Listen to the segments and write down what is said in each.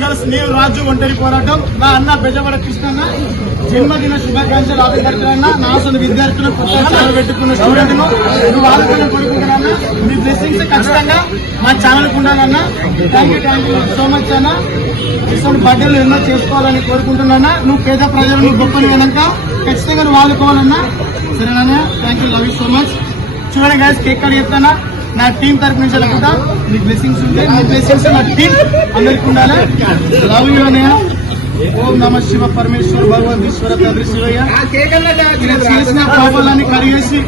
Girls నేను రాజు ఒంటరి పోరాటం. నా అన్న బెజవాడ కృష్ణన్న జన్మదిన శుభాకాంక్షలు ఆపిదడుతున్న నా అసలు విద్యార్థులు కొత్త పెట్టుకున్న స్టూడెంట్ను నువ్వు ఆదుకున్న కొడుకుంటున్నా మీ బ్లెస్సింగ్స్ ఖచ్చితంగా మా ఛానల్ ఉండాలన్నా. Thank you thank you so much అన్న. ఇటువంటి బర్త్డేలు ఎన్నో చేసుకోవాలని కోరుకుంటున్నా నువ్వు పేద ప్రజలు నువ్వు గొప్పలు వెనక ఖచ్చితంగా నువ్వు ఆదుకోవాలన్నా. సరేనా thank you love you so much చూడండి గాయస్ కేక్ కట్ చెప్తానా నా టీం తరపు నుంచి అనుకుంటా మీ బ్లెస్సింగ్స్ ఉంటాయి. మీ బ్లెస్సింగ్స్ నా టీం అందరికి ఉండాలి? లవ్ యూ అనయ్య ఓం నమ శివ పరమేశ్వర భగవంత్ ఈశ్వర తండ్రి శివయ్య. చేసిన పాపాలని కడిగేసి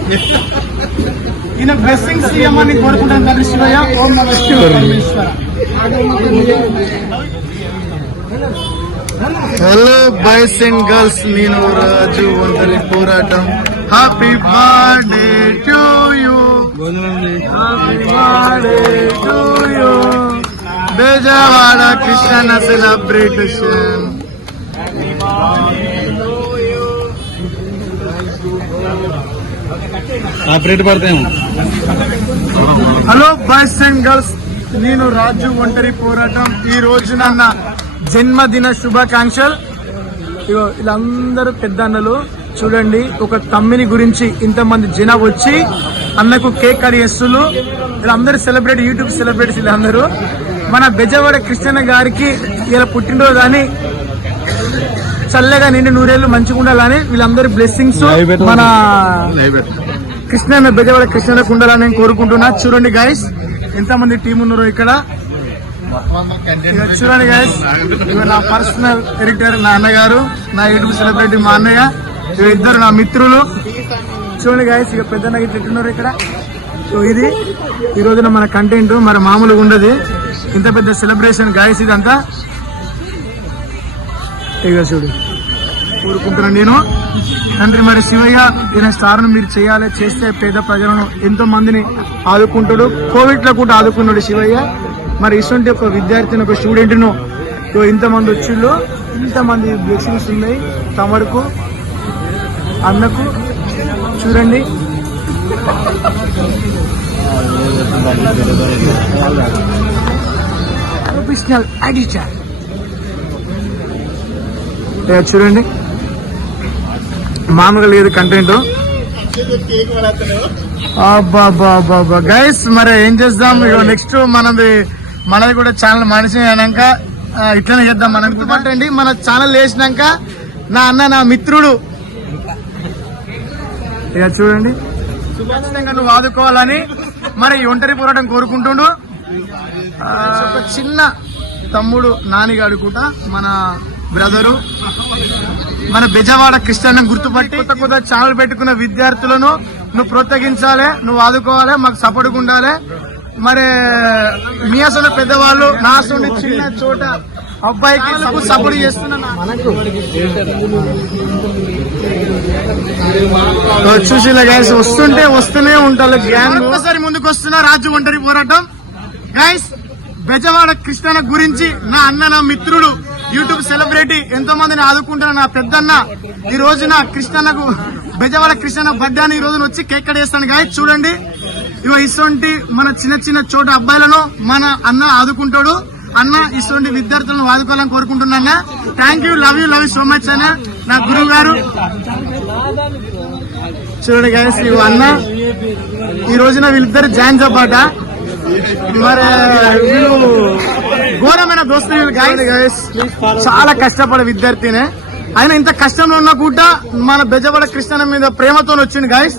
ఈయన బ్లెస్సింగ్స్ ఇవ్వమని కోరుకుంటాను తండ్రి శివయ్య. ఓం నమ Shiva Parameshwara. Hello boys and girls నేను రాజు ఒంటరి పోరాటం. Happy birthday to Bezawada Krishna celebration operate పడతాము హలో బాయ్స్ అండ్ గర్ల్స్ నేను రాజు ఒంటరి పోరాటం. ఈ రోజు నన్న జన్మదిన శుభాకాంక్షలు. ఇగో వీళ్ళందరూ పెద్ద అన్నలు చూడండి ఒక తమ్మిని గురించి ఇంతమంది జన వచ్చి అన్నకు కేక్ కట్ చేస్తులు వీళ్ళందరూ సెలబ్రేట్ యూట్యూబ్ సెలబ్రిటీస్ వీళ్ళందరూ మన బెజవాడ కృష్ణన్న గారికి ఇలా పుట్టినరోజు అని చల్లగా నిండి నూరేళ్ళు మంచిగా ఉండాలని వీళ్ళందరి బ్లెస్సింగ్స్ మన కృష్ణ బెజవాడ కృష్ణకు ఉండాలని నేను కోరుకుంటున్నా. చూడండి గాయస్ ఎంత మంది టీం ఉన్నారు ఇక్కడ. ఇక చూడండి గాయస్ ఇక నా పర్సనల్ ఎడిటర్ నా అన్నగారు నా యూట్యూబ్ సెలబ్రిటీ మా అన్నయ్య ఇద్దరు నా మిత్రులు. చూడండి గాయస్ ఇక పెద్ద ఇట్లా ఎట్టున్నారు ఇక్కడ? సో ఇది ఈ రోజున మన కంటెంట్ మరి మామూలుగా ఉండదు. ఇంత పెద్ద సెలబ్రేషన్ గాయస్ ఇదంతా? ఇక చూడు. కోరుకుంటున్నాను నేను. తండ్రి మరి శివయ్య ఈయన స్టార్ను మీరు చేయాలి చేస్తే పేద ప్రజలను ఎంతో మందిని ఆదుకుంటాడు. కోవిడ్లో కూడా ఆదుకున్నాడు శివయ్య. మరి ఇటువంటి ఒక విద్యార్థిని ఒక స్టూడెంట్ను ఇంతమంది వచ్చిళ్ళు ఇంతమంది బ్లెస్సింగ్స్ ఉన్నాయి తమడుకు అన్నకు చూడండి. ప్రొఫెషనల్ ఎడిటర్ చూడండి. మామూలుగా లేదు కంటెంట్. గైస్ మరి ఏం చేద్దాం? నెక్స్ట్ మనది మనది కూడా ఛానల్ మనిషి అయినాక ఇట్లనే చేద్దాం మనం. గుర్తుపట్టండి మన ఛానల్ వేసినాక నా అన్న నా మిత్రుడు. ఇక చూడండి. ఖచ్చితంగా నువ్వు ఆదుకోవాలని మరి ఒంటరి పోరాటం కోరుకుంటుండు. ఒక చిన్న తమ్ముడు నానిగాడు కూడా మన బ్రదరు. మన బెజవాడ కృష్ణను గుర్తుపట్టి కొత్త కొత్త ఛానల్ పెట్టుకున్న విద్యార్థులను నువ్వు ప్రోత్సహించాలి నువ్వు ఆదుకోవాలి మాకు సపోర్ట్ ఉండాలి. మరి మీ అసలు పెద్దవాళ్ళు నా అసలు చిన్న చోట అబ్బాయికి సపోర్ట్ చేస్తున్నా చూసిన గైస్ వస్తుంటే వస్తూనే ఉంటారు గ్యాంగ్ ఒకసారి ముందుకు వస్తున్న రాజు ఒంటరి పోరాటం. గైస్ బెజవాడ కృష్ణ గురించి నా అన్న నా మిత్రుడు యూట్యూబ్ సెలబ్రిటీ ఎంతో మందిని ఆదుకుంటున్న నా పెద్దన్న ఈ రోజున కృష్ణన్నకు బెజవాడ కృష్ణ బర్త్డే ఈ రోజున వచ్చి కేక్ కడేస్తాను చేస్తాను. చూడండి. ఇగో ఇటువంటి మన చిన్న చిన్న చోట అబ్బాయిలను మన అన్న ఆదుకుంటాడు. అన్న ఇటువంటి విద్యార్థులను ఆదుకోవాలని కోరుకుంటున్నా thank you love you love you so much అన్న. నా గురువు గారు. చూడండి గాయస్ ఇగో అన్న. ఈ రోజున వీళ్ళిద్దరు జాయిన్ అబ్బాట మరి వీళ్ళు ఘోరమైన దోస్తులు వీళ్ళు గాయస్ చాలా కష్టపడే విద్యార్థినే. ఆయన ఇంత కష్టంలో ఉన్నా కూడా మన బెజవాడ కృష్ణ మీద ప్రేమతో వచ్చింది గాయస్